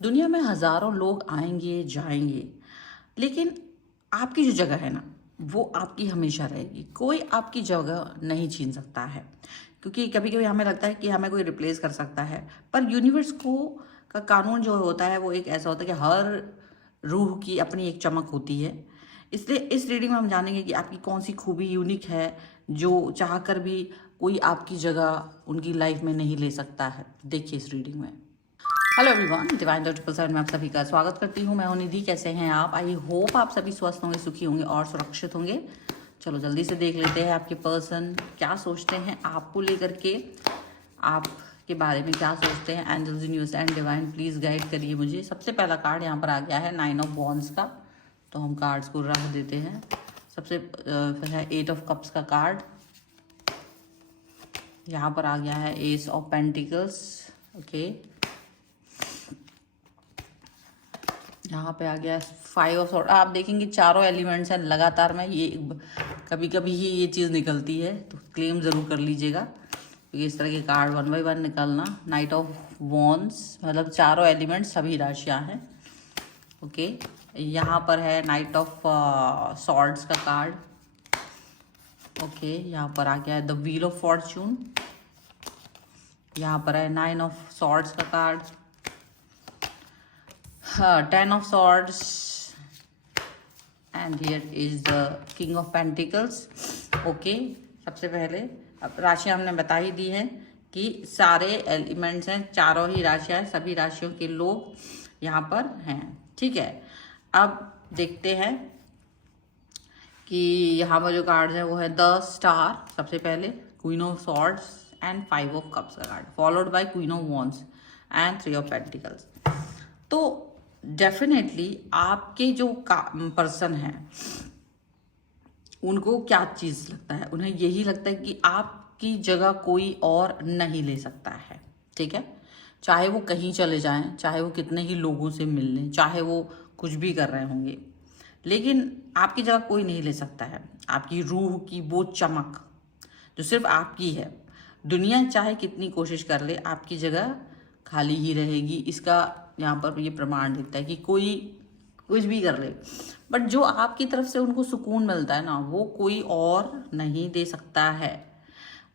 दुनिया में हजारों लोग आएंगे जाएंगे, लेकिन आपकी जो जगह है ना, वो आपकी हमेशा रहेगी। कोई आपकी जगह नहीं छीन सकता है, क्योंकि कभी कभी हमें लगता है कि हमें कोई रिप्लेस कर सकता है, पर यूनिवर्स को का कानून जो होता है वो एक ऐसा होता है कि हर रूह की अपनी एक चमक होती है। इसलिए इस रीडिंग में हम जानेंगे कि आपकी कौन सी खूबी यूनिक है, जो चाह कर भी कोई आपकी जगह उनकी लाइफ में नहीं ले सकता है। देखिए इस रीडिंग में। हेलो एवरीवन, डिवाइन 777 में आप सभी का स्वागत करती हूँ। मैं हूँ निधि। कैसे हैं आप? आई होप आप सभी स्वस्थ होंगे, सुखी होंगे और सुरक्षित होंगे। चलो जल्दी से देख लेते हैं आपके पर्सन क्या सोचते हैं आपको लेकर के, आपके बारे में क्या सोचते हैं। Angels, universe and divine please guide करिए मुझे। सबसे पहला कार्ड यहाँ पर आ गया है 9 ऑफ वॉन्ड्स का, तो हम कार्ड्स को रख देते हैं। सबसे फिर है 8 ऑफ कप्स का कार्ड। यहाँ पर आ गया है एस ऑफ पेंटिकल्स। ओके, यहाँ पे आ गया 5 ऑफ सॉर्ड। आप देखेंगे चारों एलिमेंट्स हैं लगातार में, ये कभी कभी ही ये चीज़ निकलती है, तो क्लेम ज़रूर कर लीजिएगा, क्योंकि इस तरह के कार्ड 1 बाय 1 निकलना। नाइट ऑफ वॉन्ड्स मतलब चारों एलिमेंट्स सभी राशियाँ हैं। ओके, यहाँ पर है नाइट ऑफ सॉर्ड्स का कार्ड। ओके, यहाँ पर आ गया है द व्हील ऑफ फॉर्च्यून। यहाँ पर है 9 ऑफ सॉर्ड्स का card. 10 of swords and here is the king of pentacles. Okay, सबसे पहले अब राशियां हमने बता ही दी हैं कि सारे एलिमेंट्स हैं, चारों ही राशियां हैं, सभी राशियों के लोग यहाँ पर हैं। ठीक है, अब देखते हैं कि यहाँ पर जो कार्ड है वो है द स्टार सबसे पहले, queen of swords and 5 of cups का card, followed by queen of wands and 3 of pentacles. तो डेफिनेटली आपके जो पर्सन है उनको क्या चीज़ लगता है, उन्हें यही लगता है कि आपकी जगह कोई और नहीं ले सकता है। ठीक है, चाहे वो कहीं चले जाएं, चाहे वो कितने ही लोगों से मिल लें, चाहे वो कुछ भी कर रहे होंगे, लेकिन आपकी जगह कोई नहीं ले सकता है। आपकी रूह की वो चमक जो सिर्फ आपकी है, दुनिया चाहे कितनी कोशिश कर ले, आपकी जगह खाली ही रहेगी। इसका यहाँ पर ये प्रमाण देता है कि कोई कुछ भी कर ले, बट जो आपकी तरफ से उनको सुकून मिलता है ना, वो कोई और नहीं दे सकता है।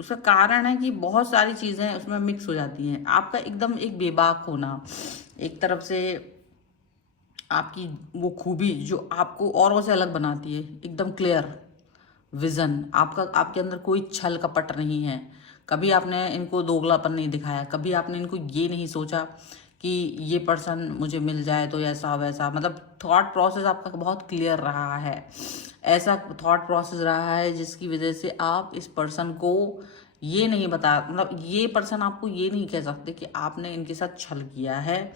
उसका कारण है कि बहुत सारी चीज़ें उसमें मिक्स हो जाती हैं। आपका एकदम एक बेबाक होना, एक तरफ से आपकी वो खूबी जो आपको औरों से अलग बनाती है, एकदम क्लियर विजन आपका, आपके अंदर कोई छल कपट नहीं है। कभी आपने इनको दोगलापन नहीं दिखाया, कभी आपने इनको ये नहीं सोचा कि ये पर्सन मुझे मिल जाए तो ऐसा वैसा, मतलब थॉट प्रोसेस आपका बहुत क्लियर रहा है। ऐसा थॉट प्रोसेस रहा है जिसकी वजह से आप इस पर्सन को ये नहीं बता, मतलब ये पर्सन आपको ये नहीं कह सकते कि आपने इनके साथ छल किया है।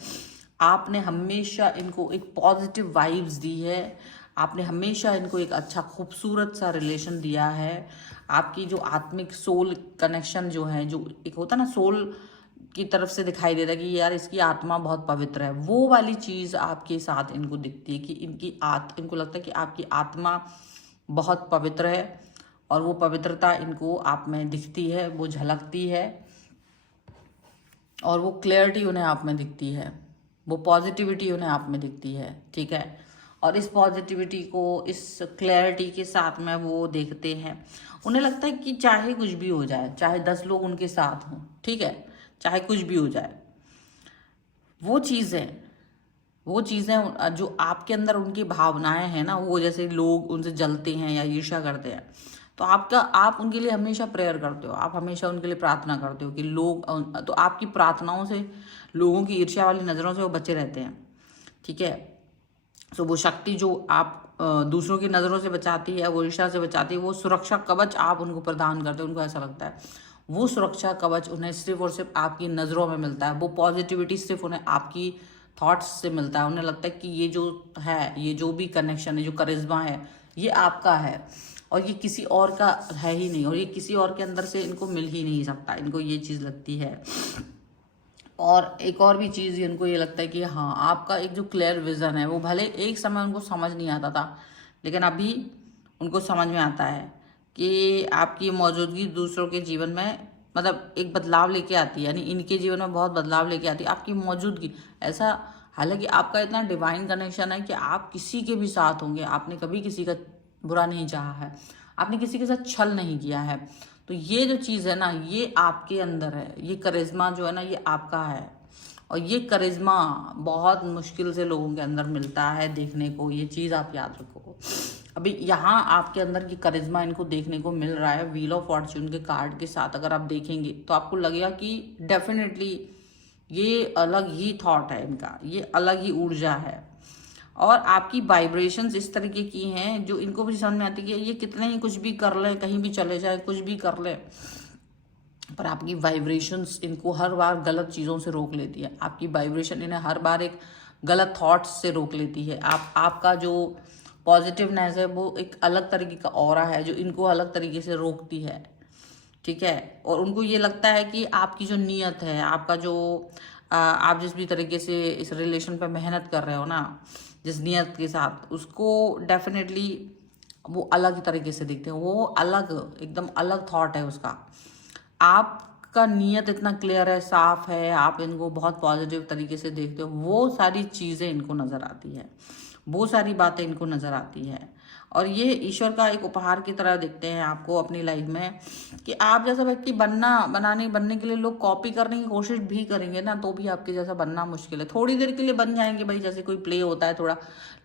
आपने हमेशा इनको एक पॉजिटिव वाइब्स दी है, आपने हमेशा इनको एक अच्छा खूबसूरत सा रिलेशन दिया है। आपकी जो आत्मिक सोल कनेक्शन जो है, जो एक होता है ना सोल की तरफ से दिखाई देता है कि यार इसकी आत्मा बहुत पवित्र है, वो वाली चीज़ आपके साथ इनको दिखती है कि इनको लगता है कि आपकी आत्मा बहुत पवित्र है, और वो पवित्रता इनको आप में दिखती है, वो झलकती है, और वो क्लैरिटी उन्हें आप में दिखती है, वो पॉजिटिविटी उन्हें आप में दिखती है। ठीक है, और इस पॉजिटिविटी को, इस क्लैरिटी के साथ में वो देखते हैं। उन्हें लगता है कि चाहे कुछ भी हो जाए, चाहे 10 लोग उनके साथ हों, ठीक है, चाहे कुछ भी हो जाए, वो चीज़ें जो आपके अंदर उनकी भावनाएं हैं ना, वो जैसे लोग उनसे जलते हैं या ईर्ष्या करते हैं, तो आप उनके लिए हमेशा प्रेयर करते हो, आप हमेशा उनके लिए प्रार्थना करते हो कि लोग, तो आपकी प्रार्थनाओं से लोगों की ईर्ष्या वाली नज़रों से वो बचे रहते हैं। ठीक है, तो वो शक्ति जो आप दूसरों की नज़रों से बचाती है, वो ईर्ष्या से बचाती है, वो सुरक्षा कवच आप उनको प्रदान करते हो। उनको ऐसा लगता है वो सुरक्षा कवच उन्हें सिर्फ और सिर्फ आपकी नज़रों में मिलता है, वो पॉजिटिविटी सिर्फ उन्हें आपकी थॉट्स से मिलता है। उन्हें लगता है कि ये जो है, ये जो भी कनेक्शन है, जो करिश्मा है, ये आपका है और ये किसी और का है ही नहीं, और ये किसी और के अंदर से इनको मिल ही नहीं सकता। इनको ये चीज़ लगती है। और एक और भी चीज़ इनको ये लगता है कि हाँ, आपका एक जो क्लियर विज़न है, वो भले एक समय उनको समझ नहीं आता था, लेकिन अभी उनको समझ में आता है कि आपकी मौजूदगी दूसरों के जीवन में मतलब एक बदलाव लेके आती है, यानी इनके जीवन में बहुत बदलाव लेके आती है आपकी मौजूदगी। ऐसा हालांकि आपका इतना डिवाइन कनेक्शन है कि आप किसी के भी साथ होंगे, आपने कभी किसी का बुरा नहीं चाहा है, आपने किसी के साथ छल नहीं किया है। तो ये जो चीज़ है ना, ये आपके अंदर है, ये करिश्मा जो है ना, ये आपका है। और ये करिश्मा बहुत मुश्किल से लोगों के अंदर मिलता है देखने को, ये चीज़ आप याद रखो। अभी यहाँ आपके अंदर की करिश्मा इनको देखने को मिल रहा है व्हील ऑफ फॉर्च्यून के कार्ड के साथ। अगर आप देखेंगे तो आपको लगेगा कि डेफिनेटली ये अलग ही थॉट है इनका, ये अलग ही ऊर्जा है। और आपकी वाइब्रेशंस इस तरीके की हैं जो इनको भी समझ में आती है कि ये कितने ही कुछ भी कर ले, कहीं भी चले जाए, कुछ भी कर ले, पर आपकी वाइब्रेशंस इनको हर बार गलत चीज़ों से रोक लेती है। आपकी वाइब्रेशन इन्हें हर बार एक गलत थॉट्स से रोक लेती है। आपका जो पॉजिटिवनेस है वो एक अलग तरीके का ऑरा है जो इनको अलग तरीके से रोकती है, ठीक है। और उनको ये लगता है कि आपकी जो नीयत है, आपका जो आप जिस भी तरीके से इस रिलेशन पे मेहनत कर रहे हो ना, जिस नीयत के साथ, उसको डेफिनेटली वो अलग तरीके से देखते हैं। वो अलग, एकदम अलग थॉट है उसका। आपका नीयत इतना क्लियर है, साफ है, आप इनको बहुत पॉजिटिव तरीके से देखते हो, वो सारी चीज़ें इनको नज़र आती है, वो सारी बातें इनको नज़र आती है। और ये ईश्वर का एक उपहार की तरह देखते हैं आपको अपनी लाइफ में, कि आप जैसा व्यक्ति बनने के लिए लोग कॉपी करने की कोशिश भी करेंगे ना, तो भी आपके जैसा बनना मुश्किल है। थोड़ी देर के लिए बन जाएंगे भाई, जैसे कोई प्ले होता है थोड़ा,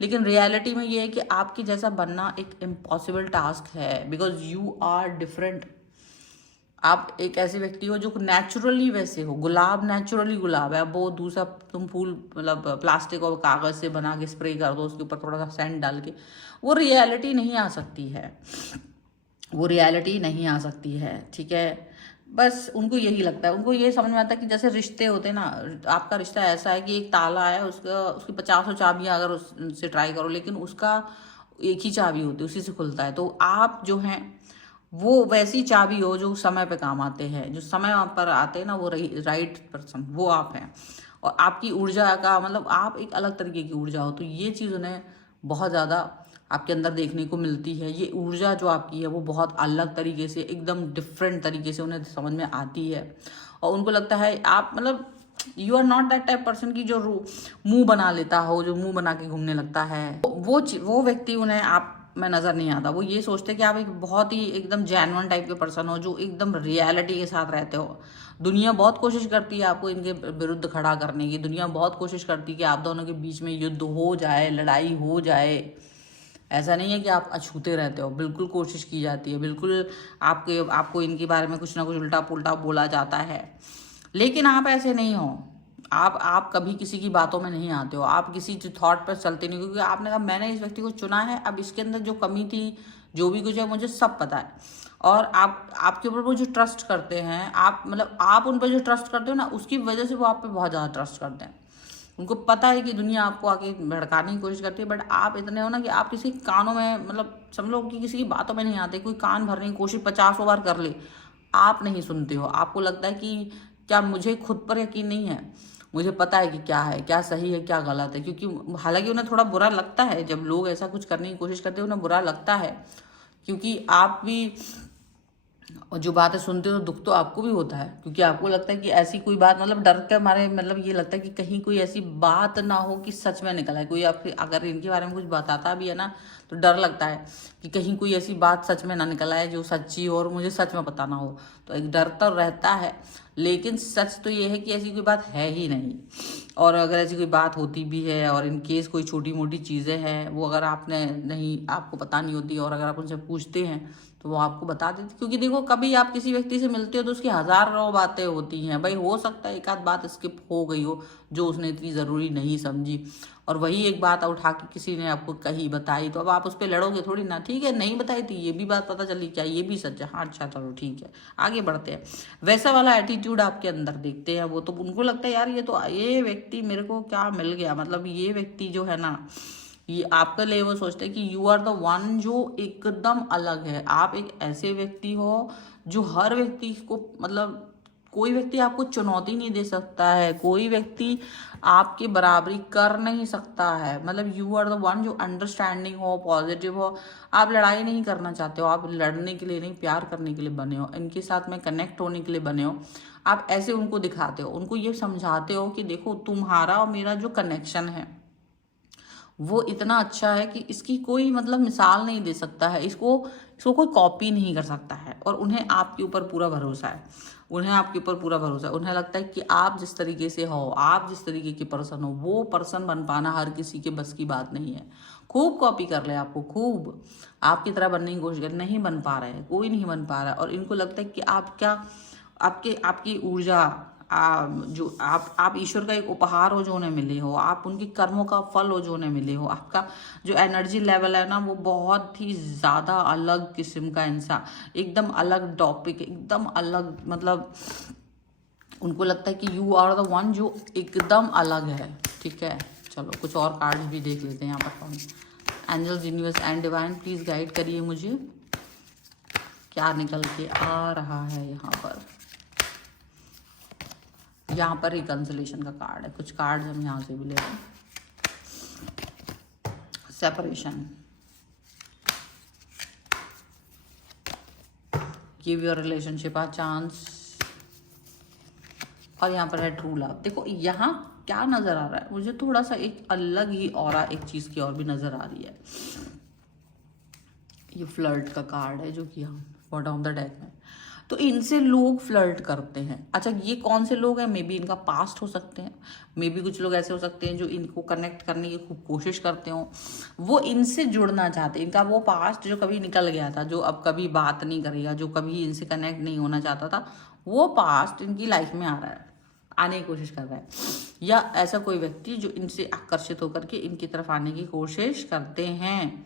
लेकिन रियलिटी में ये है कि आपके जैसा बनना एक इम्पॉसिबल टास्क है, बिकॉज यू आर डिफरेंट। आप एक ऐसे व्यक्ति हो जो नेचुरली वैसे हो। गुलाब नेचुरली गुलाब है, अब वो दूसरा तुम फूल मतलब प्लास्टिक और कागज से बना के स्प्रे कर दो, उसके ऊपर थोड़ा सा सेंट डाल के, वो रियलिटी नहीं आ सकती है, वो रियलिटी नहीं आ सकती है, ठीक है। बस उनको यही लगता है, उनको ये समझ में आता है कि जैसे रिश्ते होते हैं ना, आपका रिश्ता ऐसा है कि एक ताला है, उसकी 50 चाबियां अगर उससे ट्राई करो, लेकिन उसका एक ही चाबी होती है, उसी से खुलता है। तो आप जो हैं वो वैसी चाबी हो जो समय पे काम आते हैं, जो समय पर आते हैं ना, वो राइट पर्सन वो आप हैं। और आपकी ऊर्जा का मतलब आप एक अलग तरीके की ऊर्जा हो। तो ये चीज़ उन्हें बहुत ज़्यादा आपके अंदर देखने को मिलती है। ये ऊर्जा जो आपकी है वो बहुत अलग तरीके से, एकदम डिफरेंट तरीके से उन्हें समझ में आती है। और उनको लगता है आप मतलब you are not that type person की जो मुंह बना लेता हो, जो मुंह बना के घूमने लगता है। वो व्यक्ति उन्हें आप में नज़र नहीं आता। वो ये सोचते कि आप एक बहुत ही एकदम जेन्युइन टाइप के पर्सन हो, जो एकदम रियलिटी के साथ रहते हो। दुनिया बहुत कोशिश करती है आपको इनके विरुद्ध खड़ा करने की, दुनिया बहुत कोशिश करती है कि आप दोनों के बीच में युद्ध हो जाए, लड़ाई हो जाए। ऐसा नहीं है कि आप अछूते रहते हो, बिल्कुल कोशिश की जाती है, बिल्कुल आपको इनके बारे में कुछ ना कुछ उल्टा पुल्टा बोला जाता है, लेकिन आप ऐसे नहीं हो। आप कभी किसी की बातों में नहीं आते हो, आप किसी थॉट पर चलते नहीं, क्योंकि आपने कहा मैंने इस व्यक्ति को चुना है, अब इसके अंदर जो कमी थी, जो भी कुछ है, मुझे सब पता है। और आपके ऊपर वो जो ट्रस्ट करते हैं, आप मतलब आप उन पर जो ट्रस्ट करते हो ना, उसकी वजह से वो आप पे बहुत ज़्यादा ट्रस्ट करते हैं। उनको पता है कि दुनिया आपको आके भड़काने की कोशिश करती है, बट आप इतने हो ना कि आप किसी कानों में मतलब समझ कि किसी की बातों में नहीं आते। कोई कान भरने की कोशिश 50 बार कर ले, आप नहीं सुनते हो। आपको लगता है कि क्या मुझे खुद पर यकीन नहीं है, मुझे पता है कि क्या है, क्या सही है, क्या गलत है। क्योंकि हालांकि उन्हें थोड़ा बुरा लगता है जब लोग ऐसा कुछ करने की कोशिश करते हैं, उन्हें बुरा लगता है, क्योंकि आप भी और जो बातें सुनते हो दुख तो आपको भी होता है, क्योंकि आपको लगता है कि ऐसी कोई बात मतलब डर के मारे मतलब ये लगता है कि कहीं कोई ऐसी बात ना हो कि सच में निकल आए। कोई आपके अगर इनके बारे में कुछ बताता भी है ना, तो डर लगता है कि कहीं कोई ऐसी बात सच में ना निकल आए जो सच्ची हो और मुझे सच में पता ना हो। तो एक डर तो रहता है, लेकिन सच तो ये है कि ऐसी कोई बात है ही नहीं। और अगर ऐसी कोई बात होती भी है और इन केस कोई छोटी मोटी चीज़ें हैं वो अगर आपने नहीं आपको पता नहीं होती और अगर आप उनसे पूछते हैं तो वो आपको बता देते। क्योंकि देखो कभी आप किसी व्यक्ति से मिलते हो तो उसकी हजारों बातें होती हैं भाई, हो सकता है एक आध बात स्किप हो गई हो जो उसने इतनी ज़रूरी नहीं समझी, और वही एक बात उठा के किसी ने आपको कही बताई, तो अब आप उस पर लड़ोगे थोड़ी ना। ठीक है, नहीं बताई थी, ये भी बात पता चली, क्या ये भी सच है, हाँ अच्छा चलो ठीक है आगे बढ़ते हैं। वैसा वाला एटीट्यूड आपके अंदर देखते हैं वो, तो उनको लगता है यार ये व्यक्ति मेरे को क्या मिल गया, मतलब ये व्यक्ति जो है ना, ये आपके लिए वो सोचते हैं कि यू आर द वन जो एकदम अलग है। आप एक ऐसे व्यक्ति हो जो हर व्यक्ति को मतलब कोई व्यक्ति आपको चुनौती नहीं दे सकता है, कोई व्यक्ति आपकी बराबरी कर नहीं सकता है। मतलब यू आर द वन जो अंडरस्टैंडिंग हो, पॉजिटिव हो। आप लड़ाई नहीं करना चाहते हो, आप लड़ने के लिए नहीं, प्यार करने के लिए बने हो, इनके साथ में कनेक्ट होने के लिए बने हो। आप ऐसे उनको दिखाते हो, उनको ये समझाते हो कि देखो तुम्हारा और मेरा जो कनेक्शन है वो इतना अच्छा है कि इसकी कोई मतलब मिसाल नहीं दे सकता है, इसको कोई कॉपी नहीं कर सकता है। और उन्हें आपके ऊपर पूरा भरोसा है, उन्हें आपके ऊपर पूरा भरोसा है। उन्हें लगता है कि आप जिस तरीके से हो, आप जिस तरीके की पर्सन हो, वो पर्सन बन पाना हर किसी के बस की बात नहीं है। खूब कॉपी कर ले आपको, खूब आपकी तरह बनने की कोशिश कर, नहीं बन पा रहे हैं, कोई नहीं बन पा रहा है। और इनको लगता है कि आप क्या, आपकी ऊर्जा, जो आप ईश्वर का एक उपहार हो जो उन्हें मिले हो, आप उनके कर्मों का फल हो जो उन्हें मिले हो। आपका जो एनर्जी लेवल है ना वो बहुत ही ज़्यादा अलग किस्म का इंसान, एकदम अलग टॉपिक, एकदम अलग, मतलब उनको लगता है कि यू आर द वन जो एकदम अलग है। ठीक है, चलो कुछ और कार्ड्स भी देख लेते हैं यहाँ पर। Angels, universe and divine please guide करिए मुझे, क्या निकल के आ रहा है यहाँ पर। यहाँ पर रिकंसिलेशन का कार्ड है, कुछ कार्ड हम यहाँ से भी ले रहे हैं। Separation, give your relationship a chance, और यहाँ पर है ट्रू लव। देखो यहाँ क्या नजर आ रहा है मुझे, थोड़ा सा एक अलग ही ऑरा, एक चीज की और भी नजर आ रही है। ये फ्लर्ट का कार्ड है जो कि हम बॉटम ऑफ द डेक में, तो इनसे लोग फ्लर्ट करते हैं। अच्छा, ये कौन से लोग हैं? मे बी इनका पास्ट हो सकते हैं, मे बी कुछ लोग ऐसे हो सकते हैं जो इनको कनेक्ट करने की खूब कोशिश करते हो, वो इनसे जुड़ना चाहते हैं। इनका वो पास्ट जो कभी निकल गया था, जो अब कभी बात नहीं करेगा, जो कभी इनसे कनेक्ट नहीं होना चाहता था, वो पास्ट इनकी लाइफ में आ रहा है, आने की कोशिश कर रहा है। या ऐसा कोई व्यक्ति जो इनसे आकर्षित होकर के इनकी तरफ आने की कोशिश करते हैं।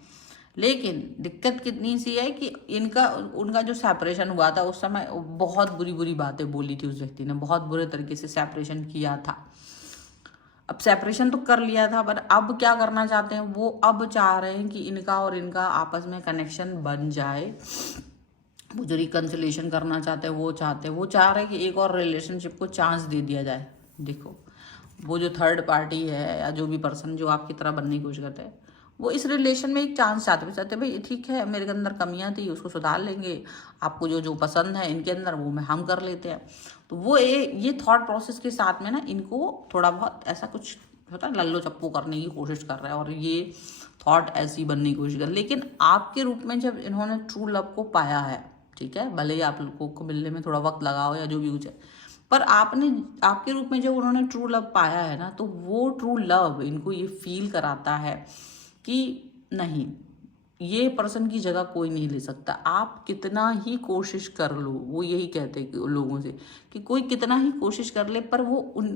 लेकिन दिक्कत कितनी सी है कि उनका जो सेपरेशन हुआ था उस समय बहुत बुरी बुरी बातें बोली थी उस व्यक्ति ने, बहुत बुरे तरीके से सेपरेशन किया था। अब सेपरेशन तो कर लिया था, पर अब क्या करना चाहते हैं वो, अब चाह रहे हैं कि इनका और इनका आपस में कनेक्शन बन जाए। वो जो रिकंसिलेशन करना चाहते हैं वो चाह रहे हैं कि एक और रिलेशनशिप को चांस दे दिया जाए। देखो वो जो थर्ड पार्टी है या जो भी पर्सन जो आपकी तरह बनने की कोशिश करते हैं, वो इस रिलेशन में एक चांस चाहते भाई ठीक है, मेरे अंदर कमियां थी उसको सुधार लेंगे, आपको जो जो पसंद है इनके अंदर वो हम कर लेते हैं। तो वो ये थॉट प्रोसेस के साथ में ना इनको थोड़ा बहुत ऐसा कुछ होता है, लल्लो चप्पू करने की कोशिश कर रहा है और ये थॉट ऐसी बनने की कोशिश कर। लेकिन आपके रूप में जब इन्होंने ट्रू लव को पाया है, ठीक है, भले ही आप लोगों को मिलने में थोड़ा वक्त लगा हो या जो भी कुछ है, पर आपके रूप में जब उन्होंने ट्रू लव पाया है ना, तो वो ट्रू लव इनको ये फील कराता है कि नहीं, ये पर्सन की जगह कोई नहीं ले सकता। आप कितना ही कोशिश कर लो, वो यही कहते हैं लोगों से कि कोई कितना ही कोशिश कर ले, पर वो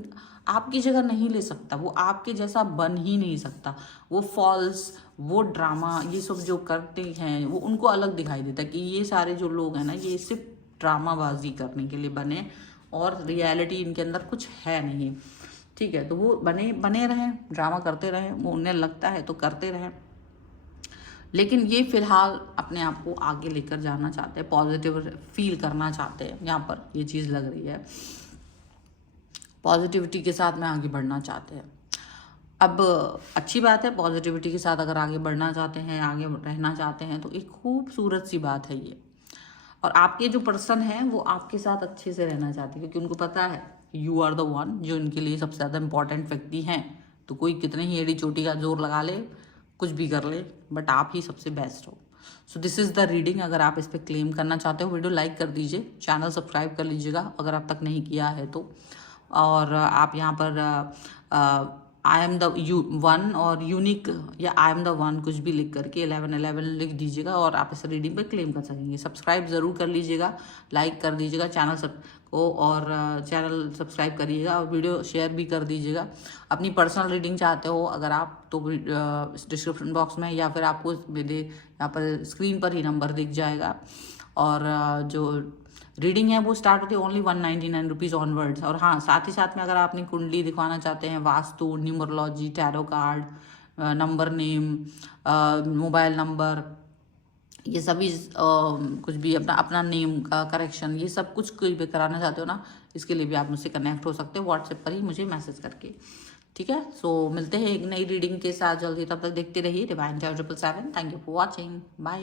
आपकी जगह नहीं ले सकता, वो आपके जैसा बन ही नहीं सकता। वो फॉल्स, वो ड्रामा, ये सब जो करते हैं वो उनको अलग दिखाई देता है कि ये सारे जो लोग हैं ना, ये सिर्फ ड्रामाबाजी करने के लिए बने और रियलिटी इनके अंदर कुछ है नहीं। ठीक है, तो वो बने रहें, ड्रामा करते रहें, वो उन्हें लगता है तो करते रहें। लेकिन ये फिलहाल अपने आप को आगे लेकर जाना चाहते हैं, पॉजिटिव फील करना चाहते हैं। यहाँ पर ये चीज़ लग रही है, पॉजिटिविटी के साथ में आगे बढ़ना चाहते हैं। अब अच्छी बात है, पॉजिटिविटी के साथ अगर आगे बढ़ना चाहते हैं, आगे रहना चाहते हैं, तो एक खूबसूरत सी बात है ये। और आपके जो पर्सन है वो आपके साथ अच्छे से रहना चाहते हैं, क्योंकि उनको पता है यू आर द वन जो इनके लिए सबसे ज़्यादा इंपॉर्टेंट व्यक्ति हैं। तो कोई कितने ही एड़ी चोटी का जोर लगा ले, कुछ भी कर ले, बट आप ही सबसे बेस्ट हो। So this is the reading. अगर आप इस पर क्लेम करना चाहते हो, वीडियो लाइक कर दीजिए, चैनल सब्सक्राइब कर लीजिएगा अगर आप तक नहीं किया है तो। और आप यहाँ पर आई एम द वन और यूनिक या आई एम द वन कुछ भी लिख करके 1111 लिख दीजिएगा और आप इस रीडिंग पे क्लेम कर सकेंगे। सब्सक्राइब ज़रूर कर लीजिएगा, लाइक कर दीजिएगा चैनल को, और चैनल सब्सक्राइब करिएगा और वीडियो शेयर भी कर दीजिएगा। अपनी पर्सनल रीडिंग चाहते हो अगर आप, तो डिस्क्रिप्शन बॉक्स में या फिर आपको मेरे यहाँ पर स्क्रीन पर ही नंबर दिख जाएगा। और जो रीडिंग है वो स्टार्ट होती है ओनली 199 रुपीज़ ऑनवर्ड्स। और हाँ, साथ ही साथ में अगर आप अपनी कुंडली दिखवाना चाहते हैं, vastu, numerology, tarot card, number name, mobile number, ये सभी कुछ भी अपना नेम का करेक्शन, ये सब कुछ भी कराना चाहते हो ना, इसके लिए भी आप मुझसे कनेक्ट हो सकते हो व्हाट्सएप पर ही मुझे मैसेज करके। ठीक है, सो मिलते हैं एक नई रीडिंग के साथ जल्दी, तब तक देखते रहिए divine 777। Thank you for watching, bye.